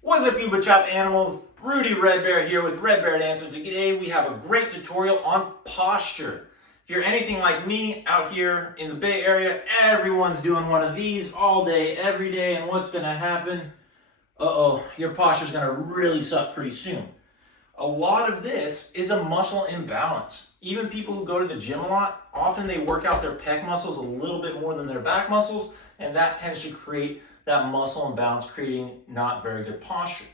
What's up, you bachata animals? Rudy Red Bear here with Red Bear Dancer. Today we have a great tutorial on posture. If you're anything like me out here in the Bay Area, everyone's doing one of these all day, every day, and what's gonna happen? Your posture's gonna really suck pretty soon. A lot of this is a muscle imbalance. Even people who go to the gym a lot, often they work out their pec muscles a little bit more than their back muscles, and that tends to create that muscle imbalance, creating not very good posture.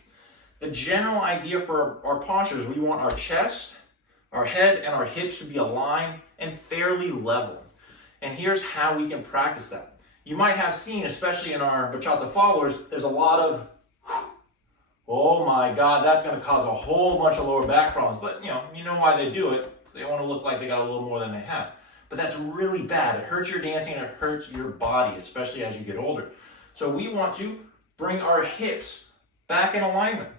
The general idea for our posture is we want our chest, our head, and our hips to be aligned and fairly level. And here's how we can practice that. You might have seen, especially in our bachata followers, there's a lot of, oh my God, that's gonna cause a whole bunch of lower back problems. But you know why they do it. They want to look like they got a little more than they have. But that's really bad. It hurts your dancing and it hurts your body, especially as you get older. So we want to bring our hips back in alignment.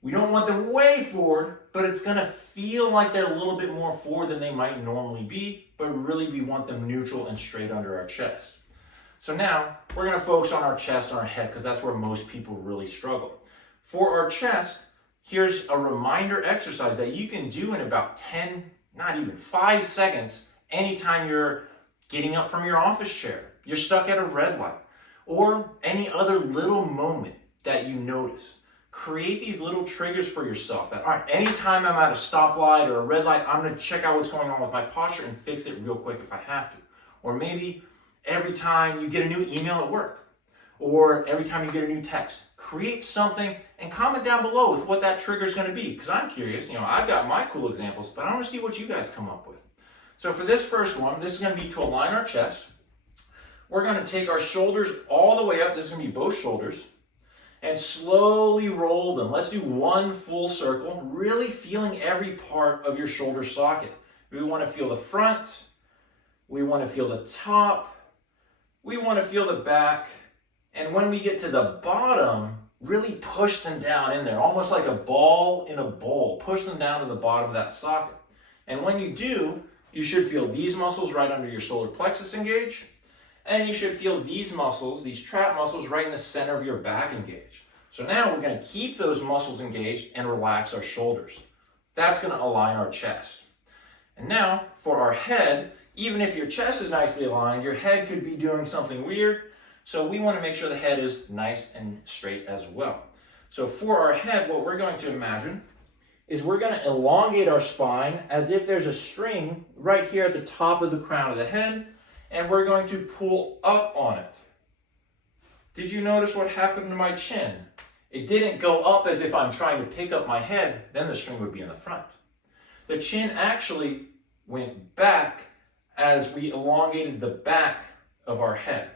We don't want them way forward, but it's gonna feel like they're a little bit more forward than they might normally be, but really we want them neutral and straight under our chest. So now we're gonna focus on our chest and our head because that's where most people really struggle. For our chest, here's a reminder exercise that you can do in about 10, not even 5 seconds, anytime you're getting up from your office chair, you're stuck at a red light, or any other little moment that you notice. Create these little triggers for yourself that, all right, anytime I'm at a stoplight or a red light, I'm gonna check out what's going on with my posture and fix it real quick if I have to. Or maybe every time you get a new email at work, or every time you get a new text, create something and comment down below with what that trigger is gonna be, because I'm curious. I've got my cool examples, but I wanna see what you guys come up with. So for this first one, this is gonna be to align our chest. We're gonna take our shoulders all the way up, this is gonna be both shoulders, and slowly roll them. Let's do one full circle, really feeling every part of your shoulder socket. We wanna feel the front, we wanna feel the top, we wanna feel the back, and when we get to the bottom, really push them down in there, almost like a ball in a bowl. Push them down to the bottom of that socket. And when you do, you should feel these muscles right under your solar plexus engage, and you should feel these muscles, these trap muscles, right in the center of your back engage. So now we're gonna keep those muscles engaged and relax our shoulders. That's gonna align our chest. And now, for our head, even if your chest is nicely aligned, your head could be doing something weird. So we want to make sure the head is nice and straight as well. So for our head, what we're going to imagine is we're going to elongate our spine as if there's a string right here at the top of the crown of the head, and we're going to pull up on it. Did you notice what happened to my chin? It didn't go up as if I'm trying to pick up my head, then the string would be in the front. The chin actually went back as we elongated the back of our head.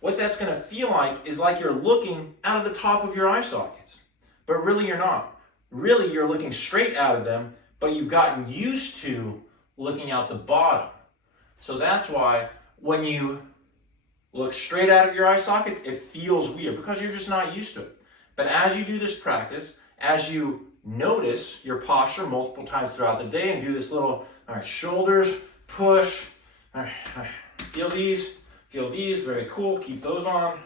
What that's going to feel like is like you're looking out of the top of your eye sockets, but really you're not. Really you're looking straight out of them, but you've gotten used to looking out the bottom. So that's why when you look straight out of your eye sockets, it feels weird because you're just not used to it. But as you do this practice, as you notice your posture multiple times throughout the day and do this little, all right, shoulders, push, all right, feel these, very cool, keep those on.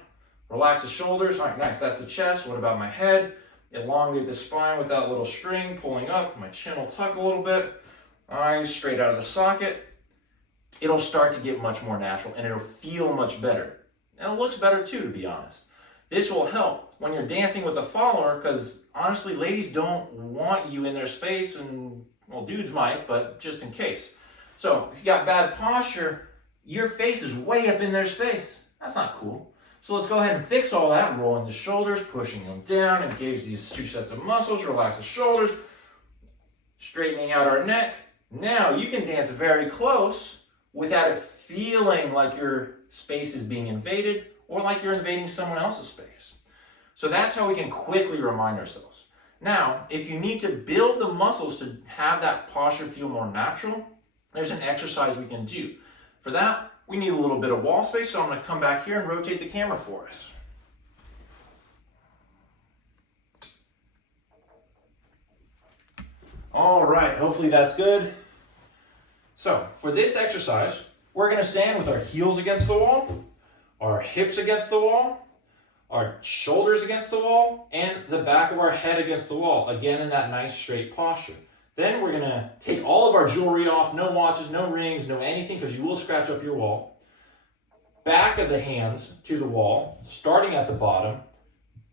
Relax the shoulders, all right, nice, that's the chest. What about my head? Elongate the spine with that little string, pulling up, my chin will tuck a little bit. Eyes straight out of the socket. It'll start to get much more natural and it'll feel much better. And it looks better too, to be honest. This will help when you're dancing with a follower because honestly, ladies don't want you in their space and, well, dudes might, but just in case. So if you got bad posture, your face is way up in their space. That's not cool. So let's go ahead and fix all that, rolling the shoulders, pushing them down, engage these two sets of muscles, relax the shoulders, straightening out our neck. Now you can dance very close without it feeling like your space is being invaded or like you're invading someone else's space. So that's how we can quickly remind ourselves. Now, if you need to build the muscles to have that posture feel more natural, there's an exercise we can do. For that, we need a little bit of wall space, so I'm going to come back here and rotate the camera for us. All right, hopefully that's good. So for this exercise, we're going to stand with our heels against the wall, our hips against the wall, our shoulders against the wall and the back of our head against the wall. Again, in that nice straight posture. Then we're gonna take all of our jewelry off, no watches, no rings, no anything, because you will scratch up your wall. Back of the hands to the wall, starting at the bottom,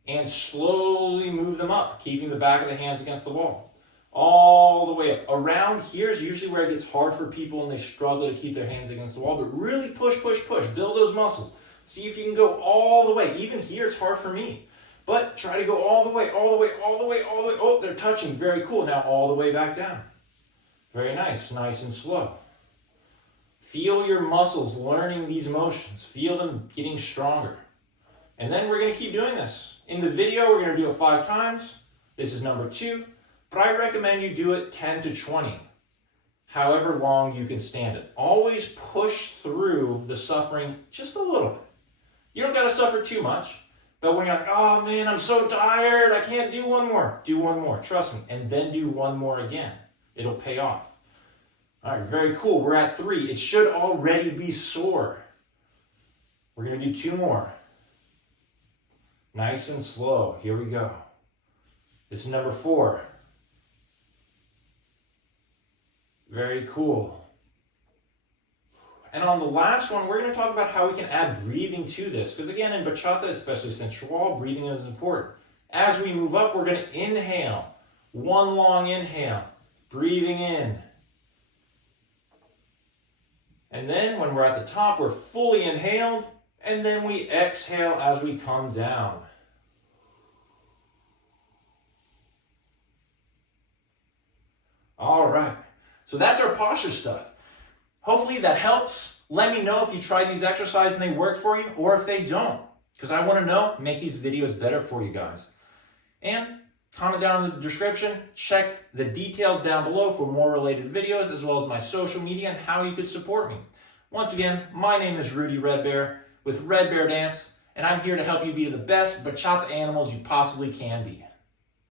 and slowly move them up, keeping the back of the hands against the wall. All the way up. Around here is usually where it gets hard for people and they struggle to keep their hands against the wall, but really push, push, push. Build those muscles. See if you can go all the way. Even here, it's hard for me. But try to go all the way, all the way, all the way, all the way. Oh, they're touching. Very cool. Now all the way back down. Very nice. Nice and slow. Feel your muscles learning these motions. Feel them getting stronger. And then we're going to keep doing this. In the video, we're going to do it 5 times. This is number 2. But I recommend you do it 10 to 20. However long you can stand it. Always push through the suffering just a little bit. You don't got to suffer too much. But when you're like, oh man, I'm so tired, I can't do one more. Do one more, trust me. And then do one more again. It'll pay off. All right, very cool. We're at 3. It should already be sore. We're going to do 2 more. Nice and slow. Here we go. This is number 4. Very cool. And on the last one, we're going to talk about how we can add breathing to this. Because again, in bachata, especially sensual, breathing is important. As we move up, we're going to inhale. 1 long inhale. Breathing in. And then when we're at the top, we're fully inhaled. And then we exhale as we come down. All right. So that's our posture stuff. Hopefully that helps. Let me know if you try these exercises and they work for you, or if they don't, because I want to know, make these videos better for you guys. And comment down in the description, check the details down below for more related videos, as well as my social media and how you could support me. Once again, my name is Rudy Red Bear with Red Bear Dance, and I'm here to help you be the best bachata animals you possibly can be.